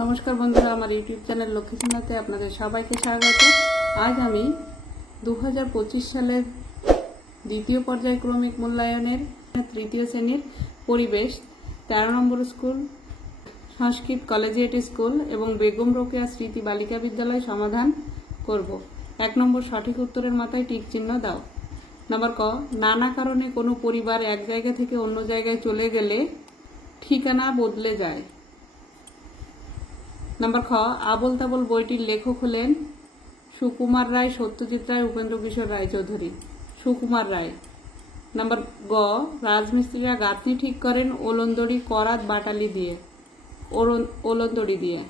নমস্কার বন্ধুরা, আমার ইউটিউব চ্যানেল লক্ষ্মীসোনাতে আপনাদের সবাইকে স্বাগত। আজ আমি 2025 সালের দ্বিতীয় পর্যায়ক্রমিক মূল্যায়নের তৃতীয় শ্রেণীর পরিবেশ 13 নম্বর স্কুল, সংস্কৃত কলেজিয়েট স্কুল এবং বেগম রোকেয়া স্মৃতি বালিকা বিদ্যালয় সমাধান করব। 1 নম্বর সঠিক উত্তরের মাথায় টিক চিহ্ন দাও। নাম্বার ক, নানা কারণে কোনো পরিবার এক জায়গা থেকে অন্য জায়গায় চলে গেলে ঠিকানা বদলে যায়। নাম্বার খ, আবোল তাবোল বইটির লেখক হলেন সুকুমার রায়, সত্যজিৎ রায়, উপেন্দ্র কিশোর রায়চৌধুরী। সুকুমার রায়। নাম্বার গ, রাজমিস্ত্রিরা গাঁথনি ঠিক করেন ওলন্দড়ি, করাত, বাটালি দিয়ে, ওলন্দড়ি দিয়ে।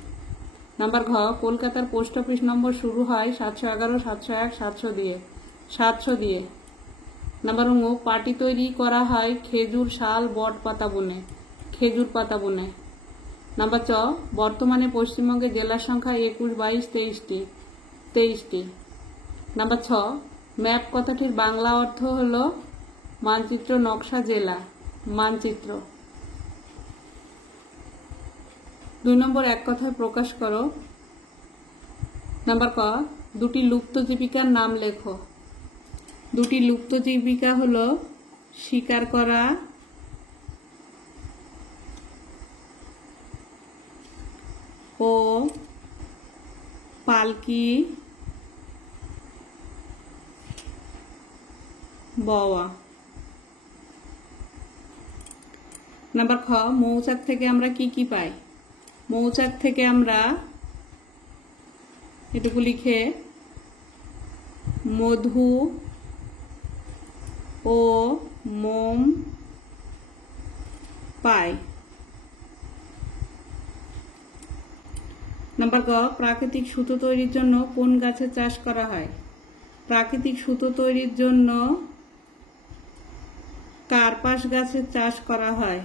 নাম্বার ঘ, কলকাতার পোস্ট অফিস নম্বর শুরু হয় 711, 701, 700 দিয়ে, 700 দিয়ে। নাম্বার ঙ, পাটি তৈরি করা হয় খেজুর, শাল, বট পাতা বুনে, খেজুর পাতা বুনে। নাম্বার চ, বর্তমানে পশ্চিমবঙ্গে জেলার সংখ্যা 21, 22, 23টি। নাম্বার ছ, ম্যাপ কথাটির বাংলা অর্থ হল মানচিত্র, নকশা, জেলা, মানচিত্র। 2 নম্বর এক কথায় প্রকাশ করো। নাম্বার ক, দুটি লুপ্ত জীবিকার নাম লেখো। দুটি লুপ্ত জীবিকা হল শিকার করা ও পালকি বওয়া। নাম্বার খ, মৌচাক থেকে আমরা কি কি পাই? মৌচাক থেকে আমরা এটুকু লিখে মধু ও মোম পাই। নাম্বার গ, প্রাকৃতিক সুতো তৈরির জন্য কোন গাছের চাষ করা হয়? প্রাকৃতিক সুতো তৈরির জন্য কার্পাস গাছের চাষ করা হয়।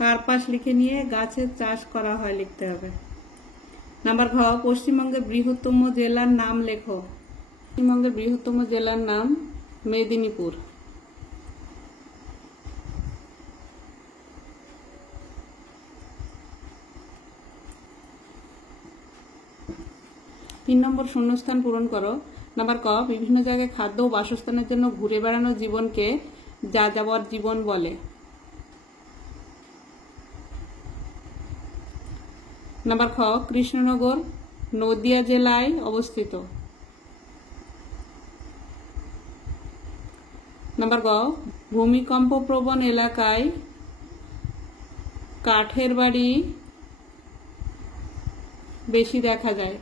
কার্পাস লিখে নিয়ে গাছের চাষ করা হয় লিখতে হবে। নাম্বার ঘ, পশ্চিমবঙ্গের বৃহত্তম জেলার নাম লেখো। পশ্চিমবঙ্গের বৃহত্তম জেলার নাম মেদিনীপুর। তিন নম্বর শূন্যস্থান পূরণ করো। নাম্বার ক, বিভিন্ন জায়গায় খাদ্য ও বাসস্থানের জন্য ঘুরে বেড়ানো জীবনকে যাযাবর জীবন বলে। নাম্বার খ, কৃষ্ণনগর নদিয়া জেলায় অবস্থিত। নাম্বার গ, ভূমিকম্প প্রবণ এলাকায় কাঠের বাড়ি বেশি দেখা যায়।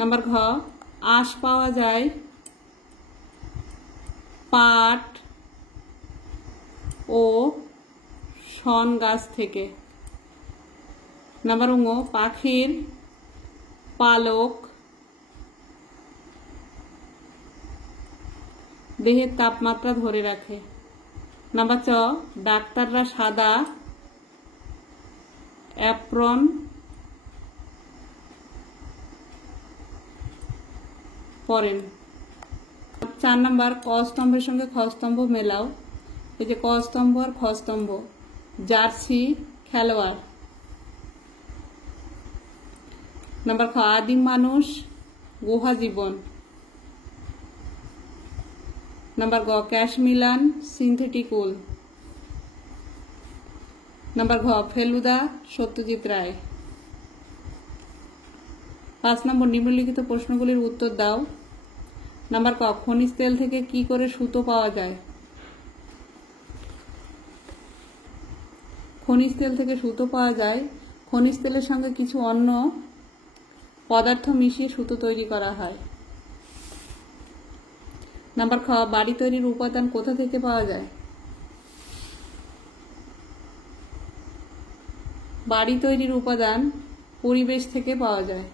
নাম্বার ঘ, আঁশ পাওয়া যায় পাট ও শন গাছ থেকে। নাম্বার ঙ, পাখির পালক দেহের তাপমাত্রা ধরে রাখে। নাম্বার চ, ডাক্তাররা সাদা অ্যাপ্রন পরেন। 4 নম্বর, ক স্তম্ভের সঙ্গে খ স্তম্ভ মেলাও। এই যে ক স্তম্ভ আর খ স্তম্ভ, জার্সি খেলোয়াড়। নাম্বার খ, আদিম মানুষ গুহা জীবন। নাম্বার গ, ক্যাশমিলান সিনথেটিক উল। নাম্বার ঘ, ফেলুদা সত্যজিৎ রায়। 5 নম্বর, নিম্নলিখিত প্রশ্নগুলির উত্তর দাও। নাম্বার ক, খনিজ তেল থেকে কি করে সুতো পাওয়া যায়? খনিজ তেল থেকে সুতো পাওয়া যায় খনিজ তেলের সঙ্গে কিছু অন্য পদার্থ মিশিয়ে সুতো তৈরি করা হয়। নাম্বার খ, বাড়ি তৈরির উপাদান কোথা থেকে পাওয়া যায়? বাড়ি তৈরির উপাদান পরিবেশ থেকে পাওয়া যায়।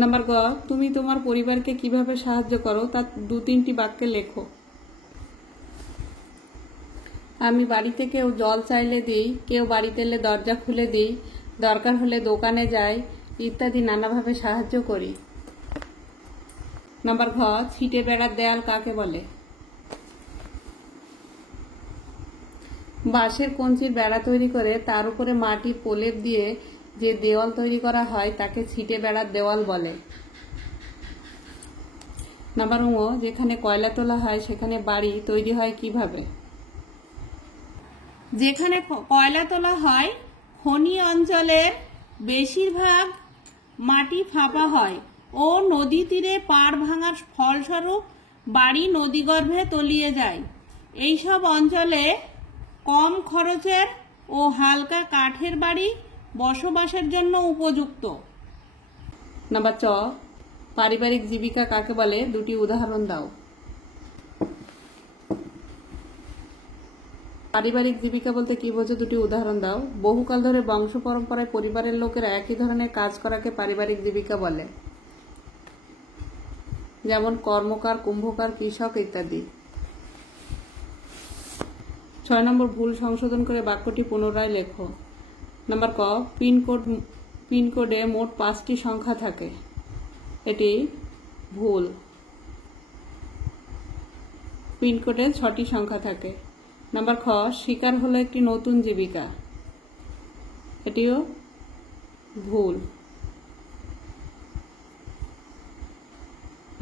নাম্বার গ, তুমি তোমার পরিবারকে কিভাবে সাহায্য করো তা 2-3টি বাক্যে লেখো। আমি বাড়িতে কেউ জল চাইলে দিই, কেউ বাড়িতে এলে দরজা খুলে দিই, দরকার হলে দোকানে যাই, ইত্যাদি নানাভাবে সাহায্য করি। নাম্বার ঘ, ছিটে বেড়ার দেয়াল কাকে বলে? বাঁশের কঞ্চির বেড়া তৈরি করে তার উপরে মাটির প্রলেপ দিয়ে যে দেওয়াল তৈরি করা হয় তাকে ছিটে বেড়ার দেওয়াল বলে। নাম্বার ও, যেখানে কয়লা তোলা হয় সেখানে বাড়ি তৈরি হয় কিভাবে? যেখানে কয়লা তোলা হয় খনি অঞ্চলের বেশিরভাগ মাটি ফাঁপা হয় ও নদী তীরে পাড় ভাঙার ফলস্বরূপ বাড়ি নদীগর্ভে তলিয়ে যায়। এইসব অঞ্চলে কম খরচের ও হালকা কাঠের বাড়ি বসবাসের জন্য উপযুক্ত। নাম্বার চ, পারিবারিক জীবিকা কাকে বলে? দুটি উদাহরণ দাও। পারিবারিক জীবিকা বলতে কি বোঝো? দুটি উদাহরণ দাও। বহুকাল ধরে বংশ পরম্পরায় পরিবারের লোকেরা একই ধরনের কাজ করাকে পারিবারিক জীবিকা বলে, যেমন কর্মকার, কুম্ভকার, কৃষক ইত্যাদি। 6 নম্বর, ভুল সংশোধন করে বাক্যটি পুনরায় লেখো। নাম্বার ক, পিনকোডে মোট 5টি সংখ্যা থাকে, এটি ভুল। পিনকোডে 6টি সংখ্যা থাকে। নাম্বার খ, শিকার হলো একটি নতুন জীবিকা, এটিও ভুল।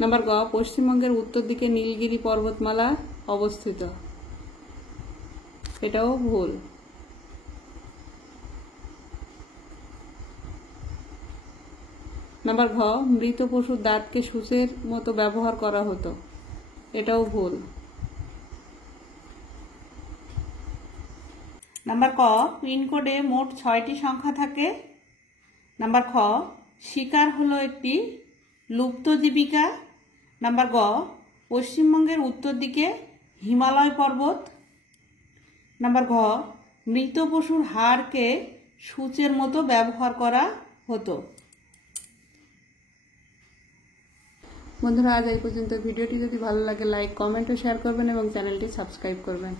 নাম্বার গ, পশ্চিমবঙ্গের উত্তর দিকে নীলগিরি পর্বতমালা অবস্থিত, এটাও ভুল। নাম্বার ঘ, মৃত পশুর দাঁতকে সূচের মতো ব্যবহার করা হতো, এটাও ভুল। নাম্বার ক, পিনকোডে মোট 6টি সংখ্যা থাকে। নাম্বার খ, শিকার হলো একটি লুপ্ত জীবিকা। নাম্বার গ, পশ্চিমবঙ্গের উত্তর দিকে হিমালয় পর্বত। নাম্বার ঘ, মৃত পশুর হাড়কে সূচের মতো ব্যবহার করা হতো। বন্ধুরা, আজ এই পর্যন্ত। ভিডিওটি যদি ভালো লাগে লাইক, কমেন্ট ও শেয়ার করবেন এবং চ্যানেলটি সাবস্ক্রাইব করবেন।